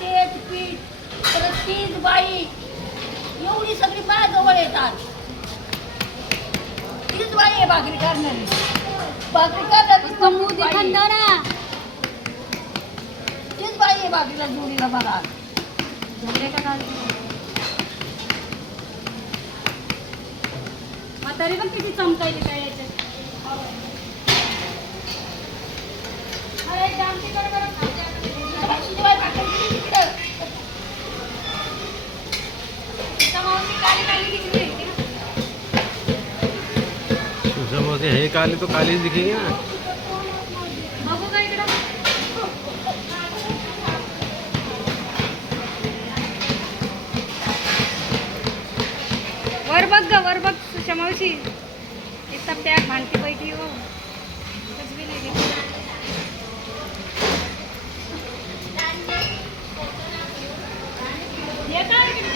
तेच पीठ परत तीच बाई एवढी सगळी माझ्याजवळ येतात. तीच बाई आहे भाकरी करणारी. भाकरी करणारी तीच बाई आहे भाकरीला जोडीला बघा. म्हातारी पण किती चमकायली काय याच्यात. समोसे है काली तो काली दिखेगी ना. बघू का इकडं. वर बघ ग वर बघ सुषमा मावशी. इथं पॅक भांडती बैठी हो. कुछ भी नहीं दिख रहा. ये काय